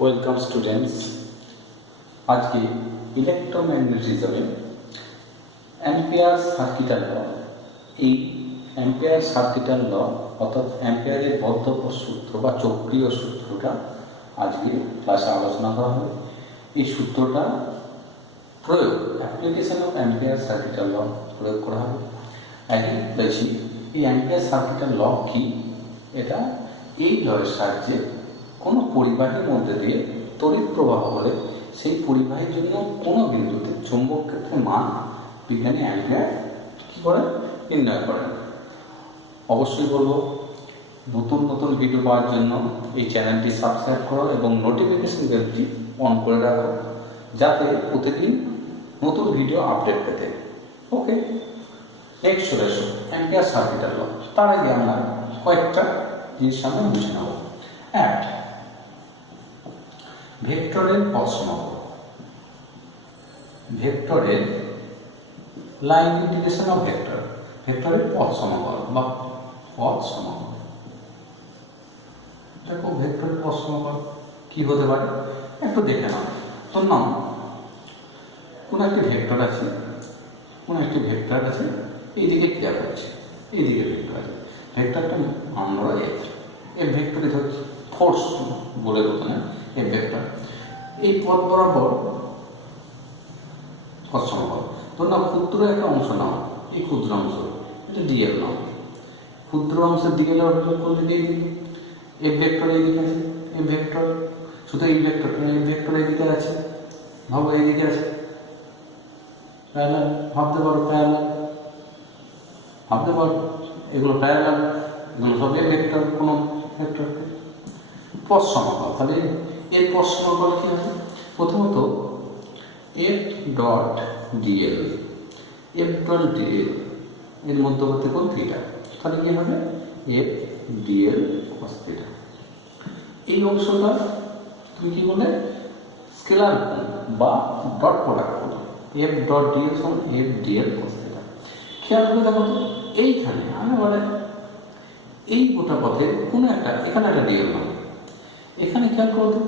Welcome students. আজকে ইলেকট্রোম্যাগনেটিজমে ampere সার্কিটাল ল, এই ampere সার্কিটাল ল অর্থাৎ অ্যাম্পিয়ারের বদ্ধ সূত্র বা চক্রীয় সূত্রটা আজকে ক্লাসে আলোচনা করা হবে। এই সূত্রটা প্রয়োগ অ্যাপ্লিকেশন অফ অ্যাম্পিয়ার সার্কিটাল ল প্রয়োগ করা হবে। আগে বলেছি এই অ্যাম্পিয়ার সার্কিটাল ল কি, এটা এই লয়ের সাহায্যে কোনো পরিবাহীর মধ্যে দিয়ে তড়িৎ প্রবাহ হলে সেই পরিবাহীর জন্য কোনো বিন্দুতে চৌম্বক ক্ষেত্রের মান বিজ্ঞানী অ্যাম্পিয়ার কী করে নির্ণয় করেন। অবশ্যই বলবো নতুন নতুন ভিডিও পাওয়ার জন্য এই চ্যানেলটি সাবস্ক্রাইব করো এবং নোটিফিকেশন বেলটি অন করে রাখো, যাতে প্রতিদিন নতুন ভিডিও আপডেট পেতে। ওকে, নেক্সট চলে এসো অ্যাম্পিয়ার সার্কিটাল ল। তার আগে আমরা কয়েকটা জিনিস আমরা বুঝে নেব। এক, ভেক্টরের পথ সমাকল, ভেক্টরের লাইন ইন্টিগ্রেশন অফ ভেক্টর, ভেক্টরের পথ সমাকল বা পথ সমাকল। দেখো ভেক্টরের পথ সমাকল কি হতে পারে একটু দেখে নাও। তোর নাম কোনো একটি ভেক্টর আছে, এইদিকে ক্রিয়া করছে, এইদিকে ভেক্টর আছে, ভেক্টরটা আমরা এর ভেক্টরে ধরছি ফোর্স বলে দেবো না, এর ভেক্টর এই পথ বরাবর পথ সমাকল। তোর না ক্ষুদ্র একটা অংশ নাও, এই ক্ষুদ্র অংশ এটা ডিএল নাও, ক্ষুদ্র অংশের দিকে কোন দিকে এর ভেক্টর এইদিকে আছে, এই ভেক্টর শুধু এই ভেক্টর এই ভেক্টর এইদিকে আছে, ভাবো এইদিকে আছে, প্যারালাল ভাবতে পারো, প্যারালাল ভাবতে পারো, এগুলো প্যারালাল, এগুলো সব এই ভেক্টর, কোনো ভেক্টর পথ সমাকল। তাহলে এর পথ সমাকল কি হবে? প্রথমত F dot DL, F dot DL এর মধ্যবর্তী কোণ থিটা, তাহলে কি হবে এফ ডিএল কস থিটা। এই অংশটা তুমি কি বলে স্কেলার কোণ বা ডট প্রোডাক্ট কোণ, এফ ডট ডিএল সমান এফ ডিএল কস থিটা। খেয়াল করে দেখো তো, এইখানে আমি বলে এই গোটা পথে কোনো একটা এখানে একটা ডিএল নাও, এখানে খেয়াল করো তো,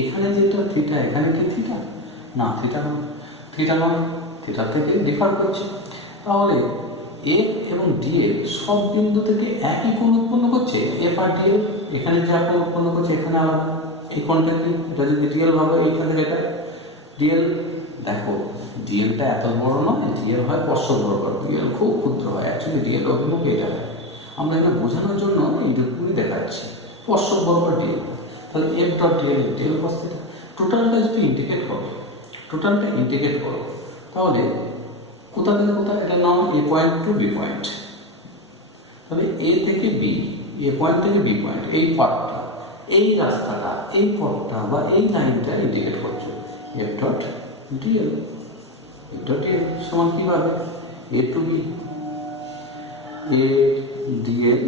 এখানে যেটা থিটা, এখানে কি থিটা না, থিটা নয়, থিটা থেকে ডিফার করছে। তাহলে এফ এবং ডিএল সব বিন্দু থেকে একই কোণ উৎপন্ন করছে, এফ আর ডিএল। এখানে যা কোণ উৎপন্ন করছে এখানে আবার এই কোণটা কি, এটা যদি ডিএল ভাবে এইখানে যেটা ডিএল, দেখো ডিএলটা এত বড় নয়, ডিএল হয় স্পর্শক বরাবর, ডিএল খুব ক্ষুদ্র হয়, অ্যাকচুয়ালি ডিএল অভিমুখে এটা হয়। আমরা এখানে বোঝানোর জন্য এইটুকুনি দেখাচ্ছি, স্পর্শক বরাবর ডিএল। তাহলে F dot DL DL cos theta. টোটালটা যদি ইন্টিগ্রেট করো তাহলে কোথা থেকে কোথায়, এটা নাও এ পয়েন্ট টু বি পয়েন্ট, তাহলে এ থেকে বি, এ পয়েন্ট থেকে বি পয়েন্ট, এই পথটা, এই রাস্তাটা, এই পথটা বা এই লাইনটা ইন্টিগ্রেট করছো, F dot DL. F dot DL সমান কি পাবে, A to B, A DL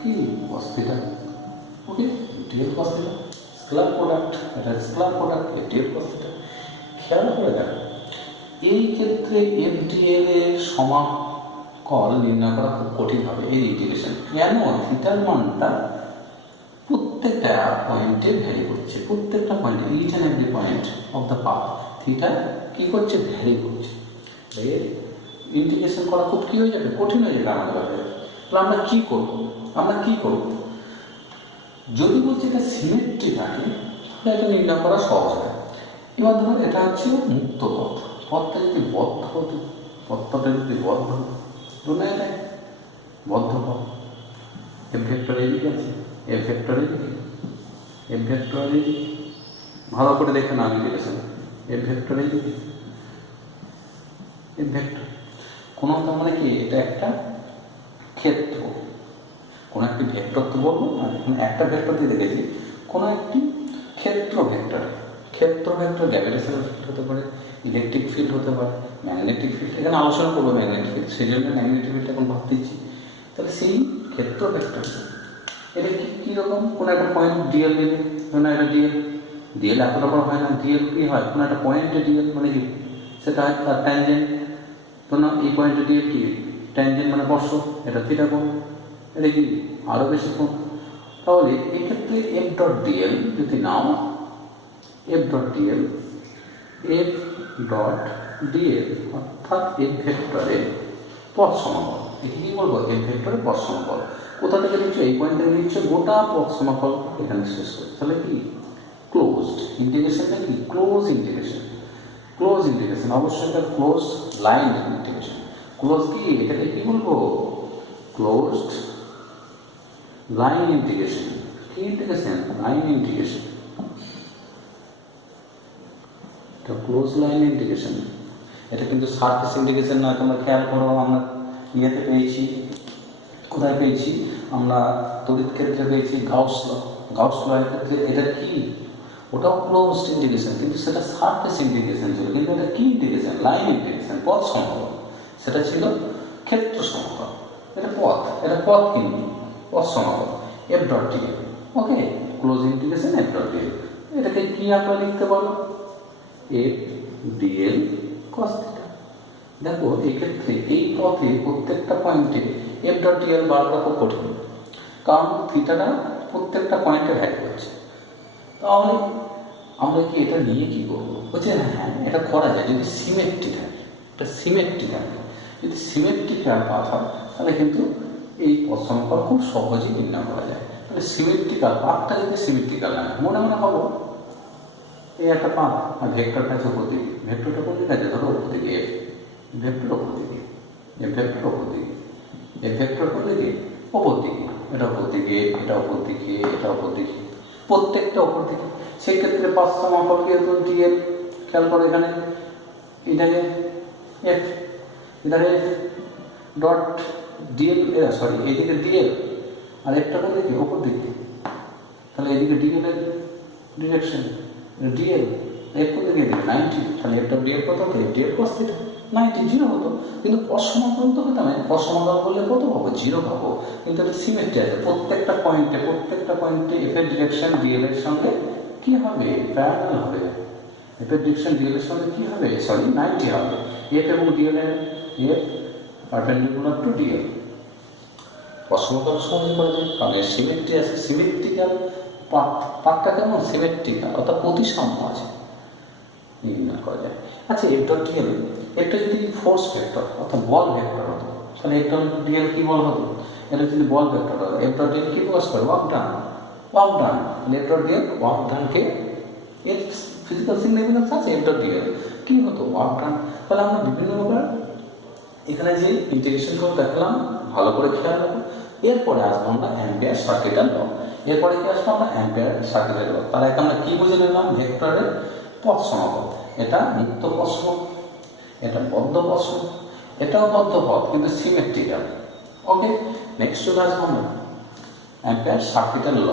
কি cos theta. Okay, DL cos theta scalar product, এটা scalar product A DL cos theta. খেয়াল করে দেখো এই ক্ষেত্রে এফ ডিএল এর সমাকল নির্ণয় করা খুব কঠিন হবে, এই ইন্টিগ্রেশন। কেন? থিটার মানটা প্রত্যেকটা পয়েন্টে ভ্যারি করছে, প্রত্যেকটা পয়েন্টে, each and every point of the path theta কি করছে, ভ্যারি করছে। এর ইন্টিগ্রেশন করা খুব কী হয়ে যাবে, কঠিন হয়ে যাবে আমাদের কাছে। তাহলে আমরা কি করব, যদি বলছি এটা সিমেট্রি থাকে তাহলে এটা নির্ণয় করা সহজ হয়। এবার ধরো এটা হচ্ছে মুক্ত পথ, পথটা যদি বদ্ধ হতো, পথটা যদি বদ্ধ ধরে নেয় বদ্ধ পথ, এফ ভেক্টর এদিকে আছে, এফ ভেক্টর এদিকে, এফ ভেক্টর এদিকে, ভালো করে দেখে না আমি দেখেছেন, এফ ভেক্টর এদিকে, এফ ভেক্টর কোনো মানে কি, এটা একটা ক্ষেত্র, কোনো একটি ভেক্টর তো বলবো না, এখানে একটা ভেক্টর দিয়ে দেখেছি, কোনো একটি ক্ষেত্র ভেক্টর, গ্র্যাভিটেশনাল ফিল্ড হতে পারে, ইলেকট্রিক ফিল্ড হতে পারে, ম্যাগনেটিক ফিল্ড, এখানে আলোচনা করবো ম্যাগনেটিক ফিল্ড, সেই জন্য ম্যাগনেটিক ফিল্ড এখন ভাবতেছি। তাহলে সেই ক্ষেত্র ভেক্টর এটা কীরকম, কোনো একটা পয়েন্ট ডিএল নিলে, না এটা ডিএল এত রকম হয় না, ডিএল কী হয়, কোনো একটা পয়েন্টে ডিএল মানে কি, সেটা হয় তার ট্যানজেন্ট, তো না এই পয়েন্টে ডিএল কি ট্যানজেন্ট মানে স্পর্শক, এটা থিটা কোণ, এটা কি আরও বেশি কোণ, তাহলে এক্ষেত্রে এফ ডট ডিএল যদি নাও, F dot DL, F dot DL অর্থাৎ এফ ভেক্টরের পথ সমাকল। একে কি বলবো? এফ ভেক্টরের পথ সমাকল। কোথা থেকে নিচ্ছ? এই পয়েন্ট থেকে নিচ্ছ, গোটা পথ সমাকল এখানে শেষ করছে। তাহলে কি ক্লোজড ইন্টিগ্রেশনটা কি? Close integration. ক্লোজ ইন্টিগ্রেশন অবশ্যই এটা ক্লোজ লাইন ইন্টিগ্রেশন। ক্লোজ কি? এটাকে কি বলবো? Closed line integration. কি ইন্টিগ্রেশন? Line integration. এটা ক্লোজ লাইন ইন্টিগ্রেশন। এটা কিন্তু সারফেস ইন্টিগ্রেশন নয়। তোমরা খেয়াল করো, আমরা ইয়েতে পেয়েছি, কোথায় পেয়েছি? আমরা তড়িৎ ক্ষেত্রে পেয়েছি গাউস ল। গাউস ল এর ক্ষেত্রে এটা কি? ওটাও ক্লোজড ইন্টিগ্রেশন, কিন্তু সেটা সারফেস ইন্টিগ্রেশন ছিল। কিন্তু এটা কি ইন্টিগ্রেশন? লাইন ইন্টিগ্রেশন, পথ সমাকল। সেটা ছিল ক্ষেত্র সমাকল। এটা পথ কিন্তু পথ সমাকল। F dot DL, okay, close integration F dot DL. এটাকে কি আমরা লিখতে পারো? F DL cos theta. দেখো এক্ষেত্রে এই পথে প্রত্যেকটা পয়েন্টে এফ ডট ডিএল বার করা খুব কঠিন, কারণ থিটাটা প্রত্যেকটা পয়েন্টে ভ্যারি করছে। তাহলে আমরা কি এটা নিয়ে কি করবো? বলছে হ্যাঁ, এটা করা যায় যদি সিমেট্রি থাকে। এটা সিমেট্রি থাকে। যদি সিমেট্রিক্যাল পাথ হয় তাহলে কিন্তু এই পথ সমাকল খুব সহজেই নির্ণয় করা যায়। তাহলে সিমেট্রিক্যাল পাথটা যদি সিমেট্রিক্যাল না হয়, মনে মনে ভাবো এই একটা পাথ আর ভেক্টরটা আছে ওপর দিকে। ভেক্টরটা কোন দিকে আছে? ধরো ওপর দিকে, এফ ভেক্টর ওপর দিকে, এফ ভেক্টর ওপর দিকে, এফ ভেক্টর কোন দিকে? ওপর দিকে। এটা ওপর দিকে, এটা ওপর দিকে, এটা ওপর দিকে, প্রত্যেকটা ওপর দিকে। সেই ক্ষেত্রে পাথ সমাকল কিন্তু ডিএল। খেয়াল করো এখানে এটাকে এফ, এটাকে ডট ডিএল, সরি এদিকে ডিএল আর একটা কোন দিকে? ওপর দিকে। তাহলে এদিকে ডিএল এর ডিরেকশন ডিএল, এফ কোন দিকে? 90। তাহলে একটা ডিএল কত হতো? ডিএল কস থিটা 90, 0 হতো। কিন্তু পথ সমাকলন তো হতো না। পথ সমাকলন করলে কত পাবো? 0 পাবো। কিন্তু এটা সিমেট্রি আছে, প্রত্যেকটা পয়েন্টে এফ এর ডিরেকশন ডিএল এর সঙ্গে কি হবে? প্যারালাল হবে। এফ এর ডিরেকশন ডিএল এর সঙ্গে কি হবে? সরি 90 হবে। এফ এবং ডিএল এর এফ পারপেন্ডিকুলার টু ডিএল। পথ সমাকলন সহজ করে যায়, কারণ এর সিমেট্রি আছে। সিমেট্রিক্যাল পাথটা কেমন? সিমেট্রিক্যাল, অর্থাৎ প্রতিসাম্য আছে, নির্ণয় করা যায়। আচ্ছা, এফ ডট ডিএল, এটা যদি ফোর্স ভেক্টর অর্থাৎ বল ভেক্টর হতো, তাহলে এফ ডট ডিএল কি বল হতো? এটা যদি বল ভেক্টর হতো, এফ ডট ডিএল কি প্রকাশ করে? Work done. ওয়ার্ক ডান, তাহলে এফ ডট ডিএল ওয়ার্ক ডানকে, এর ফিজিক্যাল সিগনিফিকেন্স আছে। এফ ডট ডিএল কি হতো? Work done. তাহলে আমরা বিভিন্ন প্রকার এখানে যে ইন্টিগ্রেশনগুলো দেখলাম ভালো করে খেয়াল রাখো। এরপরে আসবো আমরা অ্যাম্পিয়ার সার্কিটের ল। এরপরে কি আসবো আমরা? অ্যাম্পিয়ার সার্কিটের ল। তার আগে আমরা কি বুঝে নিলাম? ভেক্টরের পথ সমাকল। এটা মুক্ত পথ সমাকল, এটা বদ্ধ পথ সমাকল, এটাও বদ্ধ পথ কিন্তু সিমেট্রিক্যাল। ওকে, নেক্সট চলে আসবো আমরা অ্যাম্পিয়ার সার্কিটের ল।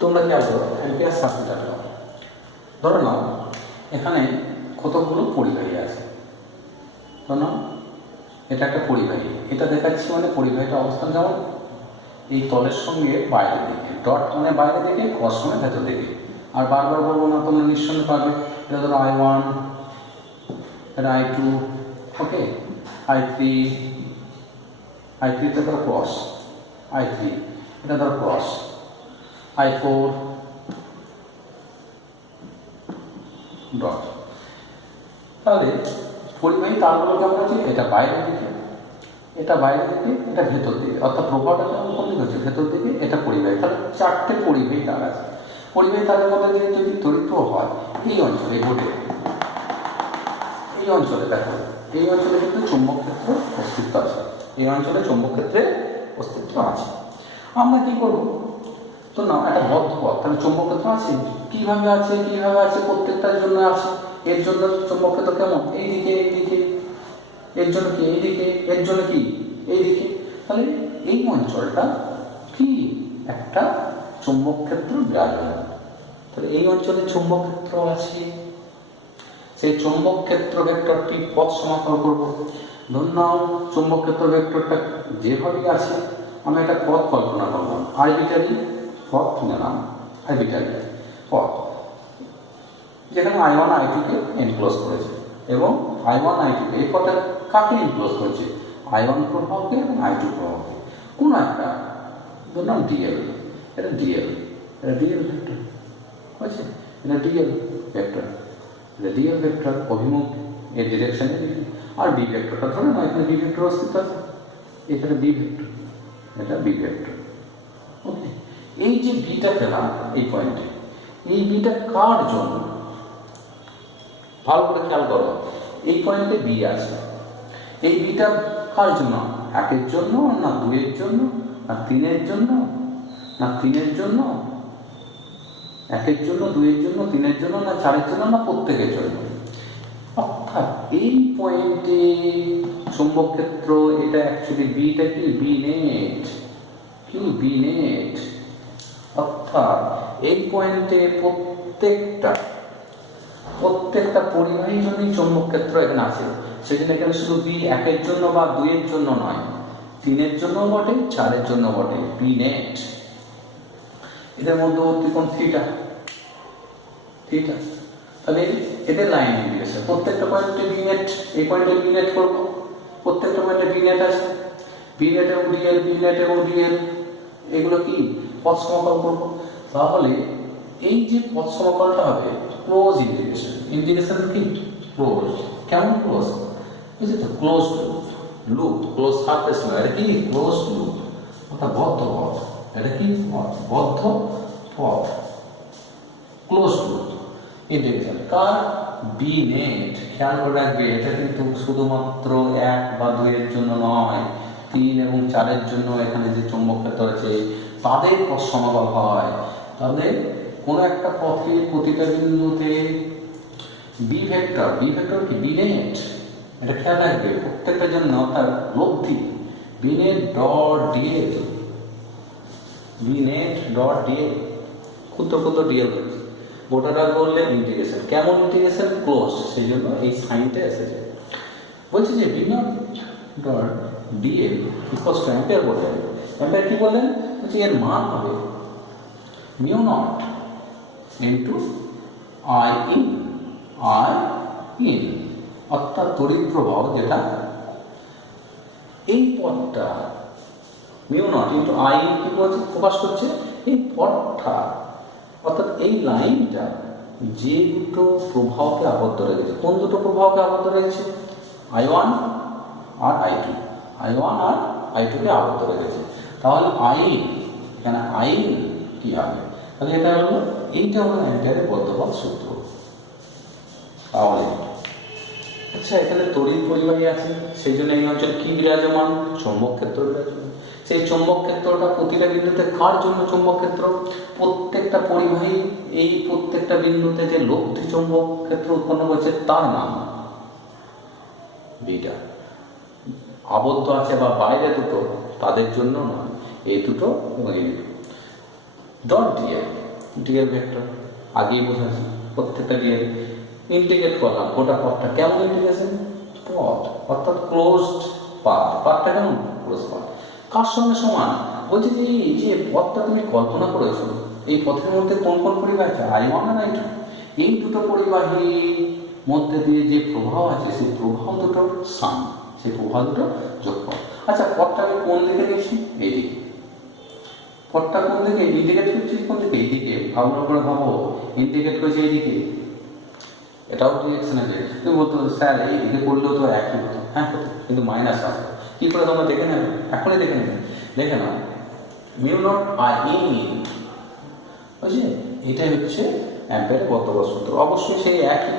তোমরা খেয়াল করো অ্যাম্পিয়ার সার্কিটের ল। ধরো নাও এখানে কতগুলো পরিবাহী আছে। ধরো নাও এটা একটা পরিবাহী, এটা দেখাচ্ছি মানে পরিবাহীটা অবস্থান যেমন এই তলের সঙ্গে বাইরের দিকে, ডট মানে বাইরের দিকে, ক্রস মানে ভেতর দিকে। আর বারবার বলবো না, তোমরা নিঃসন্দেহে পাবে। এটা ধরো I1, এটা I2, ওকে, I3, I3 তে ধরো ক্রস, I3 এটা ধরো ক্রস, I4 ডট। তাহলে পরিবাহী তারগুলো কেমন আছে? এটা বাইরের দিকে, এটা বাইরের দিকে, এটা ভেতর দিকে, অর্থাৎ প্রভাবটা কেমন কোন দিকে হচ্ছে? ভেতর দিকে। এটা পরিবাহী। তাহলে চারটে পরিবাহী তার আছে। পরিবাহী তারের মধ্যে দিয়ে যদি তড়িৎ প্রবাহ হয় এই অঞ্চলে, বোর্ডে এই অঞ্চলে, দেখো এই অঞ্চলে কিন্তু চৌম্বক ক্ষেত্র অস্তিত্ব আছে। এই অঞ্চলে চৌম্বক ক্ষেত্রে অস্তিত্ব আছে। আমরা কি করবো? তো না, একটা বদ্ধ পথ, তাহলে চৌম্বক ক্ষেত্র আছে। কিভাবে আছে? কিভাবে আছে? প্রত্যেকটার জন্য আছে। এর জন্য চৌম্বক ক্ষেত্র কেমন? এইদিকে, এইদিকে। এর জন্য কি? এইদিকে। এর জন্য কি? এইদিকে। তাহলে এই অঞ্চলটা কি? একটা চৌম্বক ক্ষেত্র বিরাজমান। তাহলে এই অঞ্চলে চৌম্বক ক্ষেত্র আছে। সেই চৌম্বক ক্ষেত্র ভেক্টরটি পথ সমাকল করব। ধরুন নাও চৌম্বক ক্ষেত্র ভেক্টরটা যেভাবে আছে, আমরা একটা পথ কল্পনা করলাম, আরবিটারি পথ নিলাম, আরবিটারি পথ, যেখানে I1 I2 কে এনক্লোজ করেছে এবং I1 I2 এই পথের কাকে ইনক্লোজ করছে? I1 প্রভাবকে এবং I2 প্রভাবকে। কোন একটা ধরলাম ডিএল, এটা ডিএল, এটা ডিএল ভেক্টর, বুঝছে? এটা ডিএল ভেক্টর, এটা ডিএল ভেক্টর অভিমুখ এর ডিরেকশনে। আর বি ভেক্টরটা ধরে না, এখানে বি ভেক্টর অস্তিত্ব আছে, এখানে বি ভেক্টর, এটা বি ভেক্টর। ওকে, এই যে বিটা পেলাম এই পয়েন্টে, এই বিটা কার জন্য? ভালো করে খেয়াল করো, এই পয়েন্টে বি আছে, এই বিটা কার জন্য? একের জন্য না দুইয়ের জন্য না তিনের জন্য না তিনের জন্য, একের জন্য দুইয়ের জন্য তিনের জন্য না চারের জন্য না প্রত্যেকের জন্য? অর্থাৎ এই পয়েন্টে চুম্বক ক্ষেত্র এটা অ্যাকচুয়ালি বিটা কি বি নেট, কি বি নেট। অর্থাৎ এই পয়েন্টে প্রত্যেকটা পরিবাহীর জন্যই চৌম্বক ক্ষেত্র এখানে আছে। সেজন্য এখানে শুধু বি একের জন্য বা দুইয়ের জন্য নয়, তিনের জন্য বটে, চারের জন্য বটে, বি নেট। এদের মধ্যবর্তী কোণ থিটা, থিটা। তাহলে এদের লাইন ইন্টিগ্রেশন প্রত্যেকটা পয়েন্টে বি নেট, এই পয়েন্টে বি নেট করবো, প্রত্যেকটা পয়েন্টে বি নেট আছে, বি নেট এবং ডিএল, বি নেট এবং ডিএল, এগুলো কি পথ সমকল করবো। তাহলে এই যে পথ সমকলটা হবে ক্লোজ ইন্টিগ্রেশন, ইন্টিগ্রেশন কি ক্লোজ, কেমন ক্লোজ? বুঝলি তো, ক্লোজ লুপ, ক্লোজ সারফেস নয়, এটা কি ক্লোজ লুপ, অর্থাৎ বদ্ধ পথ। এটা কি বদ্ধ পথ, ক্লোজ লুপ ইন্টিগ্রেশন কার? B net. খেয়াল করে রাখবে, এটা কিন্তু শুধুমাত্র এক বা দুইয়ের জন্য নয়, তিন এবং চারের জন্য এখানে যে চৌম্বক ক্ষেত্র আছে তাদের পথ সমকল হয়। তাহলে কোনো একটা পথের প্রতিটা বিন্দুতে বি ভেক্টর, বি ভেক্টর কি বি নেট, এটা খেয়াল রাখবে প্রত্যেকটা জন্য তার লব্ধি B net dot dl, B net dot dl, ক্ষুদ্র ক্ষুদ্র ডিএল রয়েছে। গোটাটা করলে ইন্টিগ্রেশন, কেমন ইন্টিগ্রেশন? ক্লোজ, সেই জন্য এই সাইনটা এসেছে। বলছি যে B naught dot dl equals to ampere বললেন। অ্যাম্পিয়ার কি বললেন? বলছি এর মান হবে mu naught into I in, অর্থাৎ তড়িৎ প্রবাহ যেটা এই পথটা mu naught into I in কি বলছে, প্রকাশ করছে এই পথটা, অর্থাৎ এই লাইনটা যে দুটো প্রবাহকে আবদ্ধ রেখেছে। কোন দুটো প্রবাহকে আবদ্ধ রেখেছে? I1 আর I2, I1 আর I2কে আবদ্ধ রেখেছে। তাহলে আইন, এখানে আইন কি হবে? তাহলে এটা হলো, এইটা হলো অ্যাম্পিয়ারের বদ্ধপথ সূত্র। তাহলে আচ্ছা, এখানে তড়িৎ পরিবাহী আছে, সেই জন্য এই অঞ্চল কি বিরাজমান? চৌম্বক ক্ষেত্র বিরাজমান। সেই চৌম্বক ক্ষেত্রটা প্রতিটা বিন্দুতে কার জন্য চৌম্বক ক্ষেত্র? প্রত্যেকটা পরিবাহী এই প্রত্যেকটা বিন্দুতে যে লব্ধি চৌম্বক ক্ষেত্র উৎপন্ন হয়েছে তার নাম বিটা। আবদ্ধ আছে বা বাইরে দুটো তাদের জন্য নয়, এই দুটো এবং এই দুটো। ডট ডিএল, ডিএল ভেক্টর আগেই বোঝাচ্ছি, প্রত্যেকটা ডিএল ইন্টিগ্রেট করলাম গোটা পথটা। কেমন ইন্টিগ্রেশন? পথ, অর্থাৎ ক্লোজড পাথ। পাথটা কেমন? Close path. কার সঙ্গে সমান? বলছি যে এই যে পথটা তুমি কল্পনা করেছো, এই পথের মধ্যে কোন কোন পরিবাহী আছে? I1 আর I2। এই দুটো পরিবাহীর মধ্যে দিয়ে যে প্রবাহ আছে সেই প্রবাহ দুটো সাম, সেই প্রবাহ দুটো যোগফল। আচ্ছা, পথটা আমি কোন দিকে নিয়েছি? এইদিকে। পথটা কোন দিকে ইন্ডিকেট করছি? কোন দিকে? এইদিকে। ভালো করে ভাবো, ইন্ডিকেট করেছি এইদিকে, এটাও ডিরেকশন আছে। তুমি বলতে পারো স্যার এইদিকে করলেও তো একই হতো। হ্যাঁ, কিন্তু মাইনাস আসবে। কী করে তোমরা দেখে নেবে? এখনই দেখে নেবে, দেখে নাও। মিউ নট আই ইন, বুঝলি? এটাই হচ্ছে অ্যাম্পিয়ারের বদ্ধপথ সূত্র। অবশ্যই সেই একই,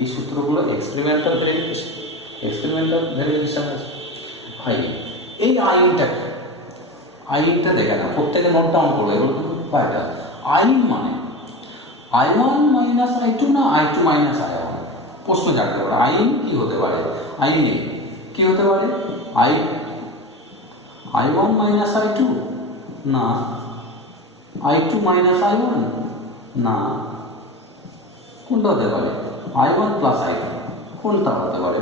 এই সূত্রগুলো এক্সপেরিমেন্টাল ভেরিফিকেশন আছে। এই আইনটা দেখে না, প্রত্যেকে নোট ডাউন করবে, এগুলো কিন্তু পায়টা। আইন মানে I1 মাইনাস I2 না I2 মাইনাস I1? প্রশ্ন জানতে পারে। আইন কি হতে পারে? আইনে কি হতে পারে? I1 মাইনাস I2 না, I2 মাইনাস I1 না, কোনটা হতে পারে? I1 প্লাস I2 কোনটা হতে পারে?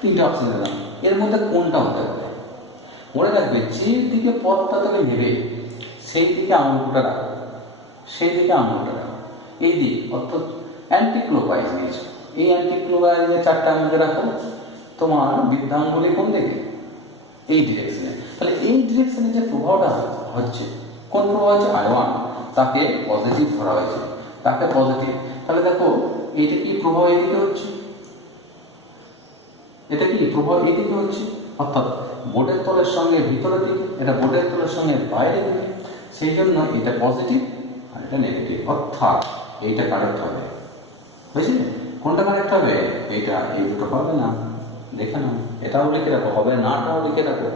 তিনটা অপশন দিলাম, এর মধ্যে কোনটা হতে পারে? মনে রাখবে, যে দিকে পথটা তুমি নেবে সেই দিকে আঙুলটা রাখো, সেই দিকে আঙুলটা রাখো। এই দিক অর্থাৎ অ্যান্টি ক্লকওয়াইজ নিয়েছো, এই অ্যান্টি ক্লকওয়াইজে চারটা আঙুলকে রাখো, তোমার বৃদ্ধাঙ্গুলি কোন দিকে, এই ডিরেকশনে। তাহলে এই ডিরেকশনে যে প্রভাবটা হচ্ছে, কোন প্রভাব হচ্ছে, I1 তাকে পজিটিভ ধরা হয়েছে, তাকে পজিটিভ। তাহলে দেখো এইটা কি প্রভাব এইদিকে হচ্ছে, এটা কি প্রভাব এইদিকে হচ্ছে, অর্থাৎ বোর্ডের তলের সঙ্গে ভিতরের দিকে, এটা বোর্ডের তলের সঙ্গে বাইরের দিকে, সেই জন্য এটা পজিটিভ আর এটা নেগেটিভ, অর্থাৎ এইটা কারেক্ট হবে। বুঝলি কোনটা কারেক্ট হবে, এইটা, এই দুটো হবে না, দেখে নাও, এটাও লিখে রাখো, হবে নাটাও লিখে রাখো,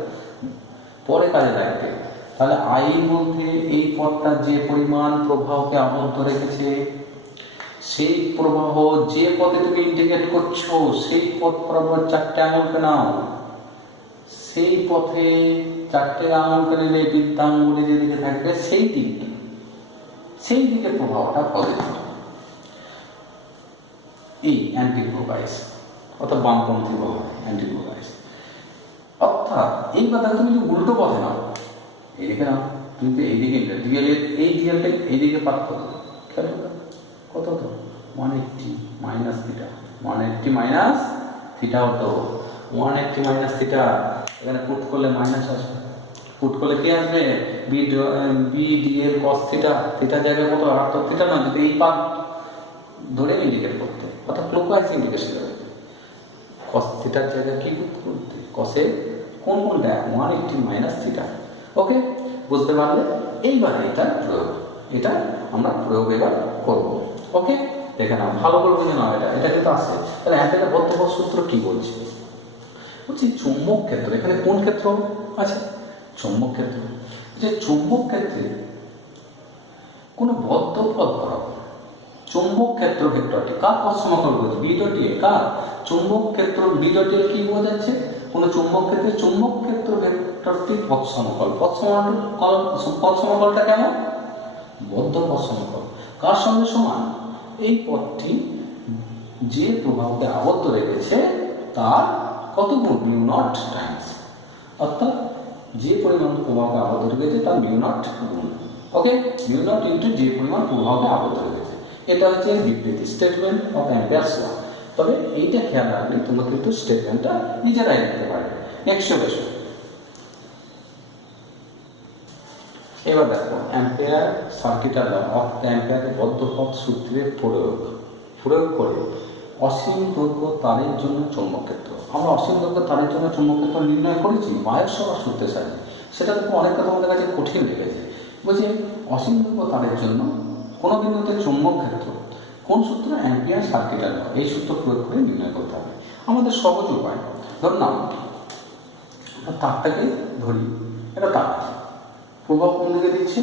পরে কাজে লাগবে। তাহলে আই মধ্যে এই পথটা যে পরিমাণ প্রবাহকে আবদ্ধ রেখেছে, সেই প্রবাহ যে পথে তুমি ইন্টিগ্রেট করছো সেই পথ বরাবর 4টে আঙুলকে নাও, সেই পথে 4টে আঙুলকে নিলে বৃদ্ধাঙ্গুলি যেদিকে থাকবে সেই দিকটা, সেই দিকে প্রভাবটা পজিটিভ, এই অ্যান্টিক্লকওয়াইজ অর্থাৎ বামপন্থী প্রভাব অ্যান্টিক্লকওয়াইজ। অর্থাৎ এই কথা তুমি যদি উল্টো পথে নাও, এইদিকে নাও, তুমি তো এইদিকে ডিএলের এই ডিএলটা এইদিকে পাঠ করো, খেয়াল করো কত তো 180 মাইনাস থিটা, 180 মাইনাস থিটা হতো 180 মাইনাস থিটা, এখানে পুট করলে মাইনাস আসবে, পুট করলে কি আসবে, বি ডি এর কস থিটা, থিটা জায়গায় কত আর তো থিটা না, যদি এই পাত ধরে ইন্ডিকেট করতে, অর্থাৎ ক্লকওয়াইজ ইন্ডিকেশন করতে, কস থিটার জায়গায় কি করতে, কসের কোন কোনটা 180 মাইনাস থিটা। ওকে, বুঝতে পারলে? এইবার এটা প্রয়োগ, এটা আমরা প্রয়োগ এবার করবো। ওকে, দেখে নাও, ভালো করে বুঝে নাও, এটা কিন্তু আসছে। তাহলে অ্যাম্পিয়ারের বদ্ধপদ সূত্র কি বলছে, বলছি চুম্বক ক্ষেত্র, এখানে কোন ক্ষেত্র আছে, চুম্বক ক্ষেত্র, যে চুম্বক ক্ষেত্রে কোনো বদ্ধপদ বরাবর চুম্বক ক্ষেত্র ভেক্টরটি কার পথ সমাকল করছে, বি ডট এ, কার চুম্বক ক্ষেত্র বি ডট এ কি বোঝাচ্ছে, কোনো চুম্বক ক্ষেত্রে চুম্বক ক্ষেত্র ভেক্টরটি পথ সমাকল, পথ সমাকলটা কেমন, বদ্ধ পথ সমাকল, কার সঙ্গে সমান, এই পথটি যে প্রবাহকে আবদ্ধ রেখেছে তার কত গুণ, মিউ নট টাইমস, অর্থাৎ যে পরিমাণ প্রবাহকে আবদ্ধ রেখেছে তার মিউ নট গুণ। ওকে, মিউ নট ইন্টু যে পরিমাণ প্রবাহকে আবদ্ধ রেখেছে, এটা হচ্ছে বিবৃতি, স্টেটমেন্ট অফ অ্যাম্পিয়ারস ল। তবে এইটা খেয়াল রাখলে তোমরা কিন্তু স্টেটমেন্টটা নিজেরাই লিখতে পারবে। নেক্সট বেশ, এবার দেখো অ্যাম্পিয়ার সার্কিটাল ল অফ অ্যাম্পিয়ারের বদ্ধপদ সূত্রের প্রয়োগ করে অসীম দৈর্ঘ্য তারের জন্য চৌম্বক ক্ষেত্র। আমরা অসীম দৈর্ঘ্য তারের জন্য চৌম্বক ক্ষেত্র নির্ণয় করেছি বায়ুসভা সূত্রের সাহায্যে, সেটা তো অনেকটা তোমাদের কাছে কঠিন লেগেছে। বলছি অসীম দৈর্ঘ্য তারের জন্য কোনো বিন্দুতে চৌম্বক ক্ষেত্র কোন সূত্র, অ্যাম্পিয়ার সার্কিটাল ল, এই সূত্র প্রয়োগ করে নির্ণয় করতে হবে। আমাদের সহজ উপায়, ধর নাম তারটাকে ধরি, এটা তার প্রভাব কোন দিকে দিচ্ছে,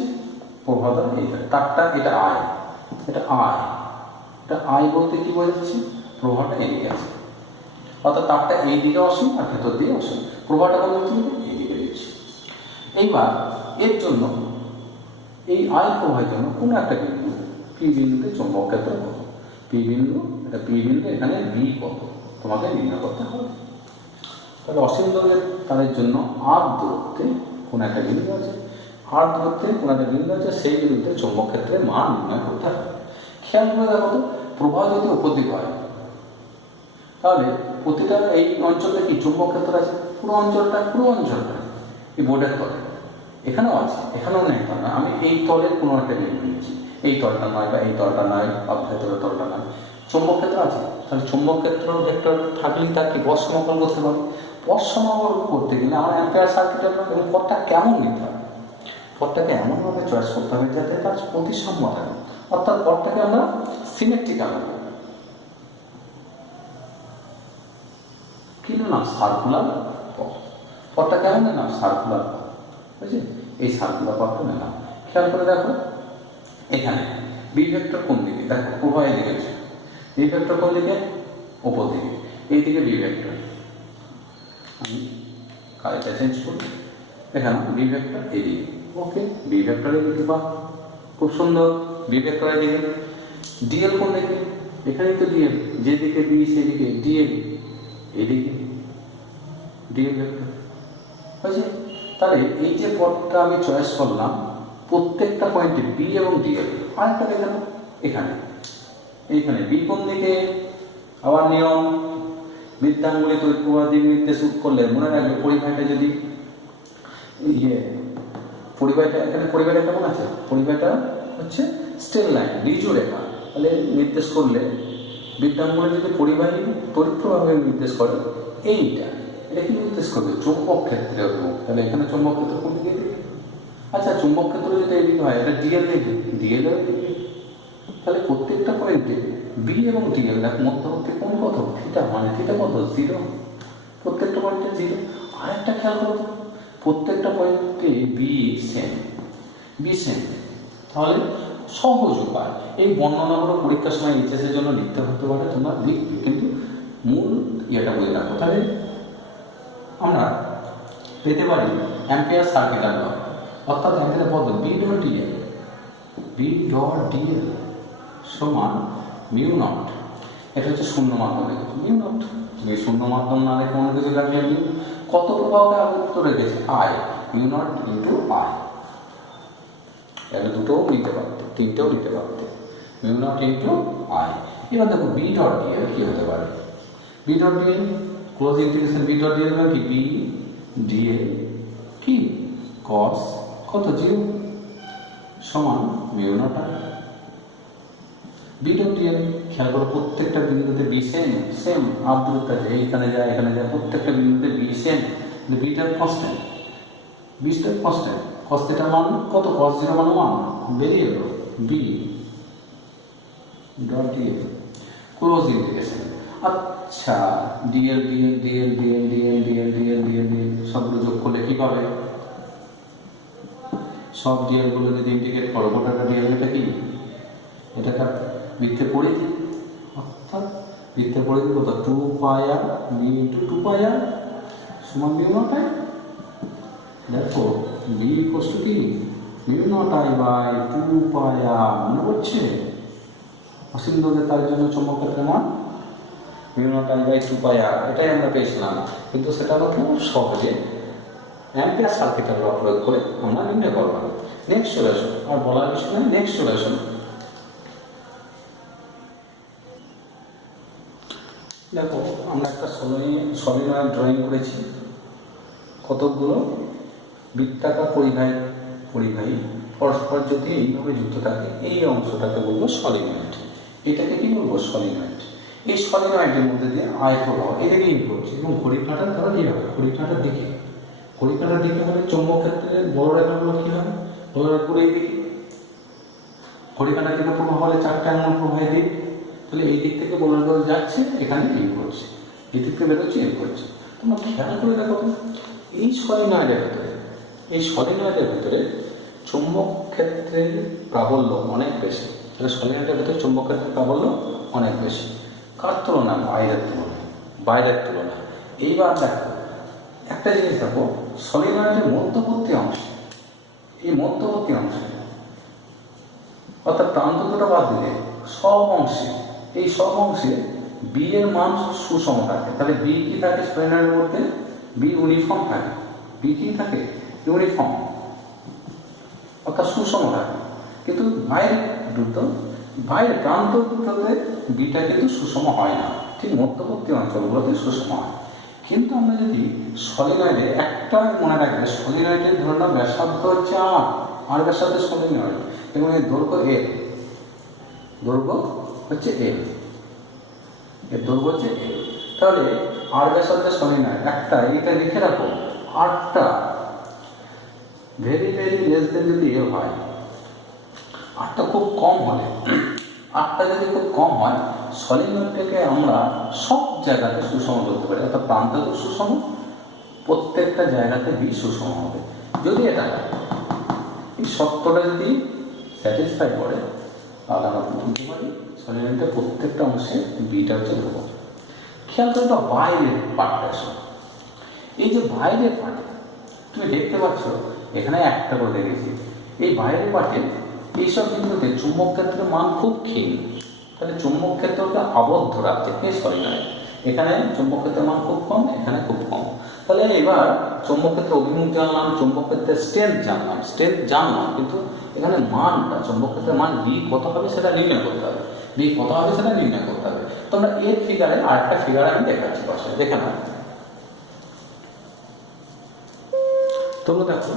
প্রভাবটা এইটা, তারটা এটা আয়, এটা আয়, এটা আয় বলতে কি বোঝাচ্ছে, প্রভাবটা এদিকে আছে, অর্থাৎ তারটা এই দিকে অসীম আর ভেতর দিয়ে অসীম, প্রভাবটা বলতে হচ্ছে এই দিকে দিচ্ছে। এইবার এর জন্য এই আয় প্রবাহের জন্য কোনো একটা বিন্দু পি বিন্দুতে চৌম্বক ক্ষেত্র কত, পি বিন্দু, এটা পি বিন্দু, এখানে বি কত তোমাকে নির্ণয় করতে হবে। তাহলে অসীম দৈর্ঘ্যের তারের জন্য আর দূরত্বে কোনো একটা বিন্দু আছে, আর দূরত্বে কোনো একটা বিন্দু আছে, সেই বিন্দুতে চৌম্বক ক্ষেত্রের মান নির্ণয় করতে হবে। খেয়াল করে দেখো তো, প্রবাহ যদি উপর দিকে হয় তাহলে প্রতিটা এই অঞ্চলটা কি চৌম্বক ক্ষেত্র আছে, পুরো অঞ্চলটা এই বোর্ডের তলে, এখানেও আছে, এখানেও নেই, তার না আমি এই তলের কোনো একটা বিন্দু নিচ্ছি, এই তলটা নয় বা এই তলটা নয় বা ভেতরের তলটা নয়, চৌম্বক ক্ষেত্র আছে। তাহলে চৌম্বক ক্ষেত্র ভেক্টর থাকলেই তার কি পথ সমাকলন করতে পারবে, পথ সমাকলন করতে গেলে আমার অ্যাম্পিয়ার সার্কিটের এবং পথটা কেমন নিতে হবে, পথটাকে এমনভাবে চয়েস করতে হবে যাতে তার প্রতিসাম্য থাকে, অর্থাৎ পথটাকে আমরা সিমেট্রিক্যাল হবে, কিন্তু না সার্কুলার পথ, পথটা কেমন না সার্কুলার পথ, বুঝলি, এই সার্কুলার পথটা নিলাম। খেয়াল করে দেখো এখানে বি ভেক্টর কোন দিকে, দেখো প্রবাহ এদিকে, বি ভেক্টর কোন দিকে, উপর দিকে, এইদিকে বি ভেক্টর, আমি কাজটা চেঞ্জ করি, এখানে বি ভেক্টর এদিকে, ওকে, বি ভেক্টর এদিকে, বা খুব সুন্দর, বি ভেক্টর এদিকে, ডিএল কোন দিকে, এখানেই তো ডিএল, যেদিকে বি সেদিকে ডিএল, এদিকে ডিএল ভেক্টর, বুঝলি। তাহলে এই যে পথটা আমি চয়েস করলাম প্রত্যেকটা পয়েন্টে বি এবং ডিএল, আরেকটা দেখলাম এখানে, এইখানে বি কোন দিকে, আবার নিয়ম বৃদ্ধাঙ্গুলি তড়িৎ প্রবাহ দিক নির্দেশ করলে মনে রাখবে পরিবাহীটা যদি পরিবাহীটা এখানে পরিবাহীটা কেমন আছে, পরিবাহীটা হচ্ছে স্ট্রেট লাইন ঋজু রেখা, তাহলে নির্দেশ করলে বৃদ্ধাঙ্গুলি যদি পরিবাহী তড়িৎ প্রবাহের নির্দেশ করে এইটা, এটা কি নির্দেশ করবে, চৌম্বক ক্ষেত্রের অভিমুখ। তাহলে এখানে চৌম্বক ক্ষেত্র কোন দিকে দিকে, আচ্ছা চৌম্বক ক্ষেত্র যদি এইদিকে হয় এটা ডিএল দিকে, ডিএল এর দিকে, তাহলে প্রত্যেকটা পয়েন্টে বি এবং ডিএল দেখ মধ্যবর্তী কোণ কত, থিটা, মানে থিটা কত 0, প্রত্যেকটা পয়েন্টে 0। আরেকটা খেয়াল করো, প্রত্যেকটা পয়েন্টে বি সেম, বি সেম, তাহলে সহজ উপায়। এই বর্ণনাগুলো পরীক্ষার সময় এইচএস এর জন্য লিখতে হতে পারে, তোমরা লিখবে, কিন্তু মূল ইয়েটা বুঝে রাখো। তাহলে আমরা পেতে পারি অ্যাম্পিয়ার সার্কিটাল ল, অর্থাৎ অ্যাম্পিয়ার পদ্ধতি B dot dl, B dot DL সমান মিউ নট, এটা হচ্ছে শূন্য মাধ্যমে মিউ নট। তুমি শূন্য মাধ্যম না রেখে অন্য কিছু রাখলে কত প্রভাবে আবদ্ধ রেখেছে I, mu naught into I, এটা দুটোও নিতে পারতে, তিনটেও নিতে পারতে, মিউ নট ইন্টু আই। এবার দেখো বি ডট ডিএল কি হতে পারে, B dot DL close integration B dot dl মানে কি, বি ডিএল কি কস কত 0 সমান mu naught I. B dot dl খেয়াল করো প্রত্যেকটা বিন্দুতে বি সেম, সেম আর্দ্রতা এইখানে যায় এখানে যায়, প্রত্যেকটা বিন্দুতে বি সেম, বিটার কনস্ট্যান্ট, বিটার কনস্ট্যান্ট, কস থিটার মান কত, কস 0 মানে 1 বেরিয়ে এলো, B dot DL close integration. আচ্ছা DL DL DL DL DL DL DL DL DL সবগুলো যোগ করলে কি পাবে, সব ডিএল গুলো যদি ইন্টিগ্রেট করো গোটাটা ডিএল, এটা কি, এটা বৃত্তের পরিধি, অর্থাৎ বৃত্তের পরিধি কত 2 পাই আর বি ইন্টু 2 পাই আর সমান মিউ নট আই। দেখো বি ইকুয়ালস টু কি, মিউ নট আই বাই 2 পাই আর, মনে পড়ছে অসীম দূরে তার জন্য চৌম্বক ক্ষেত্রের মান মিউ নট আই বাই 2 পাই আর, এটাই আমরা পেয়েছিলাম, কিন্তু সেটা আমরা খুব সহজে অ্যাম্পিয়ার সার্কিটের ল প্রয়োগ করে আমরা নির্ণয় করব। নেক্সট চলে আসো, আর বলার কিছু নেই, নেক্সট চলে আসো। দেখো আমরা একটা সলিনয়েড ড্রয়িং করেছি, কতগুলো বৃত্তাকার পরিবাহী পরস্পর যদি এইভাবে যুক্ত থাকে, এই অংশটাকে বলবো সলিনয়েড, এটাকে কি বলবো সলিনয়েড। এই সলিনয়েডের মধ্যে দিয়ে আয় প্রবাহ এটাকে ইন করছে, এবং ঘড়ির কাঁটার ধরো কি হবে, ঘড়ির কাঁটার দিকে, ঘড়ির কাঁটার দিকে হলে চৌম্বক ক্ষেত্রের বড় রেখাগুলো কি হবে, বড় রেখাগুলো এই দিকে, ঘড়ির কাঁটার দিকে প্রবাহ হলে 4টে আঙুল প্রবাহের দিক, তাহলে এই দিক থেকে বড় রেখা যাচ্ছে এখানে ইন করছে, এই দিক থেকে বেরোচ্ছে ইন করছে। তোমরা খেয়াল করে দেখো এই সলিনয়েডের ভেতরে, এই সলিনয়েডের ভেতরে চৌম্বক ক্ষেত্রের প্রাবল্য অনেক বেশি, তাহলে সলিনয়েডের ভেতরে চৌম্বক ক্ষেত্রের প্রাবল্য অনেক বেশি, কার তুলনায়, বাইরের তুলনায়, বাইরের তুলনায়। এইবার দেখো একটা জিনিস দেখো, সলিনয়েডের মধ্যবর্তী অংশে, এই মধ্যবর্তী অংশে অর্থাৎ প্রান্ত দুটো বাদ দিলে সব অংশে, এই সব অংশে বি এর মান সুষম থাকে। তাহলে বি কি থাকে সলিনয়েডের মধ্যে, বি ইউনিফর্ম থাকে, বি কি থাকে ইউনিফর্ম অর্থাৎ সুষম থাকে, কিন্তু বাইরের প্রান্ত দুটোতে বিটা কিন্তু সুষম হয় না, ঠিক মধ্যবর্তী অঞ্চলগুলোতে সুষম হয়। কিন্তু আমরা যদি সলিনয়েডে একটা মনে রাখবে, সলিনয়েডের ধরে নাও ব্যাসার্ধ হচ্ছে আর ব্যাসার্ধ সলিনয়েড, এবং এর দৈর্ঘ্য এল, দৈর্ঘ্য হচ্ছে এল, এর দৈর্ঘ্য হচ্ছে এল, তাহলে আর ব্যাসার্ধ সলিনয়েড একটা, এইটা লিখে রাখো, 8টা ভেরি ভেরি লেস দেন যদি এল হয়, 8টা খুব কম হলে, 8টা যদি খুব কম হয়, সলিনয়েডটাকে আমরা সব জায়গাতে সুষম করতে পারি, অর্থাৎ প্রান্ত সুষম, প্রত্যেকটা জায়গাতে বি সুষম হবে। যদি এটা এই শর্তটা যদি স্যাটিসফাই করে, তাহলে আমরা বলতে পারি সলিনয়েডের প্রত্যেকটা অংশে বিটা হচ্ছে ধ্রুবক। খেয়াল করে তো বাইরের পার্টটা আসো, এই যে বাইরের পার্টে তুমি দেখতে পাচ্ছ এখানে একটা করে দেখেছি, এই বাইরের পার্টে এইসব বিন্দুতে চুম্বক ক্ষেত্রের মান খুব ক্ষীণ, তাহলে চুম্বক ক্ষেত্রকে আবদ্ধ রাখছে কে সলিনয়েড, এখানে চুম্বক ক্ষেত্রের মান খুব কম, এখানে খুব কম। তাহলে এবার চুম্বক ক্ষেত্রে অভিমুখ জানলাম, চুম্বক ক্ষেত্রের স্ট্রেংথ জানলাম, কিন্তু এখানে মানটা চুম্বক ক্ষেত্রের মান বি কত হবে সেটা নির্ণয় করতে হবে। ডি কত হবে সেটা নির্ণয় করতে হবে। তোমরা এর ফিগারে আরেকটা ফিগার আমি দেখাচ্ছি পাশে, দেখে নাও। তোমরা দেখো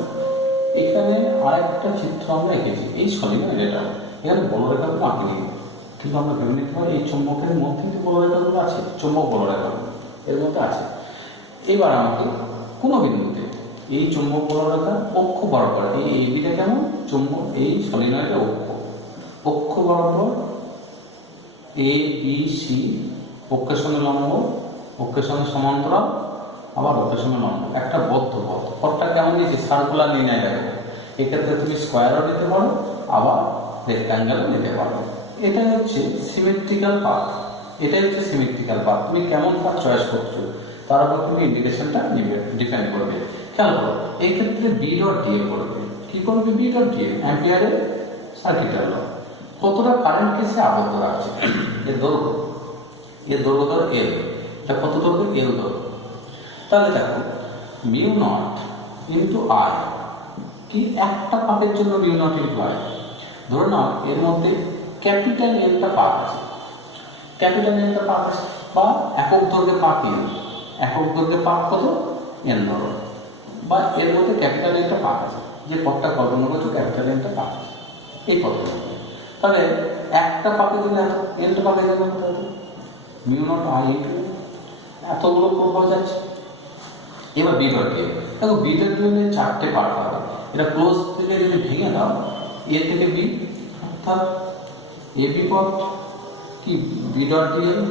এখানে আরেকটা চিত্র আমরা এঁকেছি, এই সলিনয়েড এটা, এখানে বলরেখাগুলো আঁকিনি, কিন্তু আমরা ভেবে নিতে পারি এই চুম্বকের মধ্যে কিন্তু বলরেখাগুলো আছে, চুম্বক বলরেখাগুলো এর মধ্যে আছে। এবার আমাকে কোনো বিন্দুতে এই চুম্বক বলরেখা অক্ষ বরাবর, এই বিটা কেমন চুম্বক, এই সলিনয়েডের অক্ষ বরাবর এ বি সি, অক্ষের সঙ্গে লম্ব, অক্ষের সঙ্গে সমান্তরাল, আবার অক্ষের সঙ্গে লম্ব, একটা বদ্ধ পথ। পথটা কেমন দিয়েছি সার্কুলার লিনিয়ার ডায়াগ্রাম। এক্ষেত্রে তুমি স্কোয়ারও নিতে পারো, আবার রেক্ট্যাঙ্গেলও নিতে পারো। এটাই হচ্ছে সিমেট্রিক্যাল পাথ, এটাই হচ্ছে সিমেট্রিক্যাল পাথ। তুমি কেমন পাথ চয়েস করছো তার উপর তুমি ইন্ডিকেশনটা ডিপেন্ড করবে। খেয়াল করো এই ক্ষেত্রে বি ডট ডিএল করবে, কি করবে বি ডট ডিএল, অ্যাম্পিয়ারের সার্কিটের ল, কতটা কারেন্টকে সে আবদ্ধ রাখছে। এর দৈর্ঘ্য ধরো এল, এটা কত দৈর্ঘ্য এল দৈর্ঘ্য। তাহলে দেখো মিউ নট ইন্টু আই, কি একটা পাকের জন্য মিউ নট ইন্টু আই। ধরে নাও এর মধ্যে ক্যাপিটাল এনটা পাক আছে, ক্যাপিটাল এনটা পাক আছে, বা একক দৈর্ঘ্যে পাক এন, একক দৈর্ঘ্যে পাক কত এন ধরো, বা এর মধ্যে ক্যাপিটাল এনটা পাক আছে, যে পথটা কল্পনা করছো ক্যাপিটাল এনটা পাক আছে এই পথটা। তাহলে একটা পাকের জন্য এত, এনটা পাকের জন্য কত হতো মিউ নট আই ইন্টু এতগুলো প্রভাব যাচ্ছে। এবার বি ডট ডিএল, দেখো বি ডট ডিএল চারটে পার্ট হবে, এটা ক্লোজ থেকে যদি ভেঙে দাও এ থেকে বি, অর্থাৎ এ বি পথ কি বি ডট ডিএল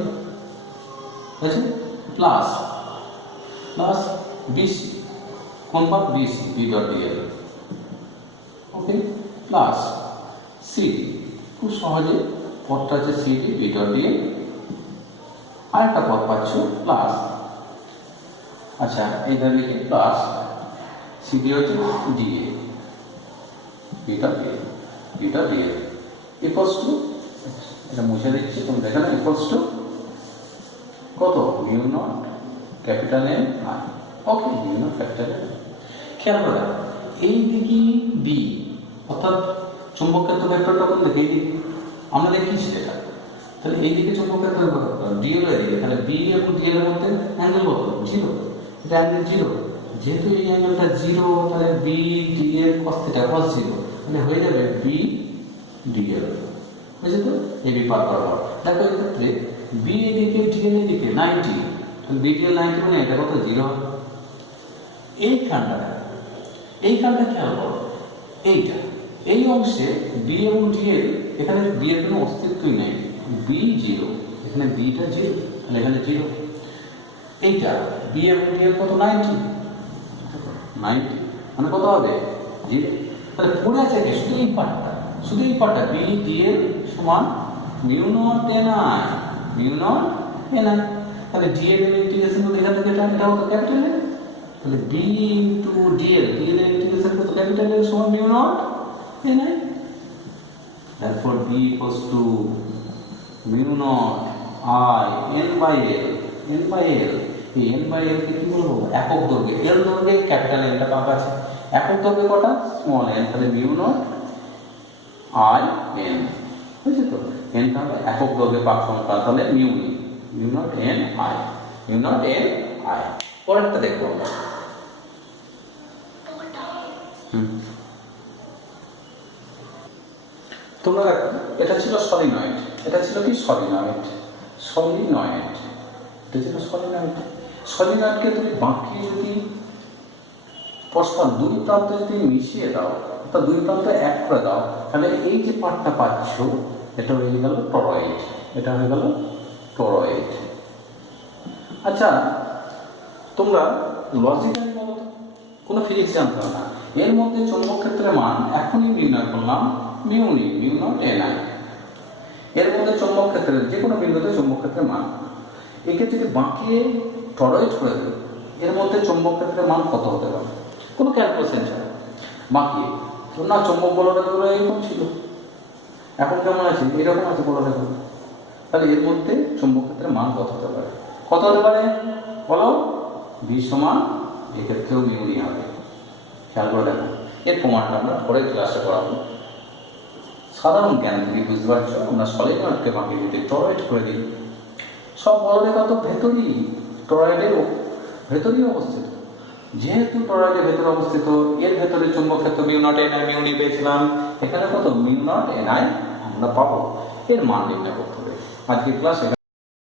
আছে, প্লাস প্লাস বিসি, কোন পথ বিসি বি ডট ডিএল, ওকে, প্লাস সিডি, খুব সহজে পথটা আছে সিডি বি ডট ডিএল, আরেকটা পথ পাচ্ছ প্লাস, আচ্ছা এইটা লিখে প্লাস সিডি হচ্ছে DA beta DA, beta DA equals to, এটা মুছে দিচ্ছি তুমি দেখে না, ইকুয়ালস টু কত mu not capital N I, okay mu not capital N. খেয়াল করে এই দিকে বি, অর্থাৎ চুম্বক ক্ষেত্র ভেক্টরটা কোন দিকে, এই দিকে আমরা দেখিয়েছি যেটা, তাহলে এই দিকে চুম্বক ক্ষেত্র ডিএল এর দিকে, তাহলে বি এবং ডিএল এর মধ্যে অ্যাঙ্গেল কত জিরো, এটা অ্যাঙ্গেল জিরো, যেহেতু এই অ্যাঙ্গেলটা জিরো তাহলে B dl cos theta cos zero, মানে হয়ে যাবে বি ডিএল, বুঝলি তো এই বি পার বরাবর। দেখো এই ক্ষেত্রে বি এদিকে ডিএল এদিকে 90, তাহলে বি ডিএল 90 মানে এটা কত জিরো। এইখানটা খেয়াল করো, এইটা এই অংশে বি এবং ডিএল, এখানে বি এর কোনো অস্তিত্বই নেই, বি জিরো, এখানে বিটা জিরো, তাহলে এখানে জিরো। এইটা বি এবং ডিএল কত 90, মানে কত হবে জিরো। তাহলে পড়ে আছে কি শুধু এই পার্টটা, শুধু এই পার্টটা বি ডিএল সমান mu not an I, mu not an I. তাহলে ডিএল এর ইন্টিগ্রেশন করলে এখান থেকে এটা হতো ক্যাপিটাল এন, তাহলে বি ইন্টু ডিএল, ডিএল এর ইন্টিগ্রেশন করতে ক্যাপিটাল এন সমান mu not an I. Therefore B equals to mu naught I n by L, n by L, এই n by L কে কি বলবো একক দৈর্ঘ্যে, L দৈর্ঘ্যে ক্যাপিটাল এনটা পাক আছে, একক দৈর্ঘ্যে কটা স্মল n, তাহলে মিউ নট I n, বুঝছো তো, n টা হবে একক দৈর্ঘ্যে পাক সংখ্যা, তাহলে mu not n I, mu not n I। পরেরটা দেখবো আমরা, তোমরা দেখো এটা ছিল সলিনয়েড, এটা ছিল কি সলিনয়েড, এটা ছিল সলিনয়েড। সলিনয়েডকে তুমি বাঁকিয়ে যদি পরস্পর দুই প্রান্ত যদি মিশিয়ে দাও, অর্থাৎ দুই প্রান্ত এক করে দাও, তাহলে এই যে পার্টটা পাচ্ছ এটা হয়ে গেল টরয়েড, এটা হয়ে গেল টরয়েড। আচ্ছা তোমরা লজিক্যালি বলো তো, কোনো ফিজিক্স জানতে হবে না, এর মধ্যে চৌম্বক ক্ষেত্রের মান এখনই নির্ণয় করলাম মিউ নট এন আই, এর মধ্যে চৌম্বক ক্ষেত্রের যে কোনো বিন্দুতে চৌম্বক ক্ষেত্রের মান, একে যদি বাঁকিয়ে টরয়েড করে দেয় এর মধ্যে চৌম্বক ক্ষেত্রের মান কত হতে পারে, কোনো ক্যালকুলেশন ছাড়া বাঁকিয়ে, না চৌম্বক বলরেখাগুলো এরকম ছিল, এখন কেমন আছে এরকম আছে বলরেখাগুলো, তাহলে এর মধ্যে চৌম্বক ক্ষেত্রের মান কত হতে পারে, কত হতে পারে বলো, বি সমান এক্ষেত্রেও মিউ নিয়ে হবে। খেয়াল করে দেখো, এর প্রমাণটা আমরা পরের ক্লাসে করাবো। সাধারণ জ্ঞান থেকে বুঝতে পারছো, আমরা সলিনয়েডকে বাঁকিয়ে যদি টরয়েড করে দিই, সব বলরেখা তো ভেতরই, টরয়েডের ভেতরেই অবস্থিত। যেহেতু টরয়েডের ভেতরে অবস্থিত, এর ভেতরে চুম্বক ক্ষেত্র mu not an I mu নি পেয়েছিলাম, এখানে কত মিউ নট এন আই আমরা পাবো, এর মান নির্ণয় করতে হবে। আজকে ক্লাস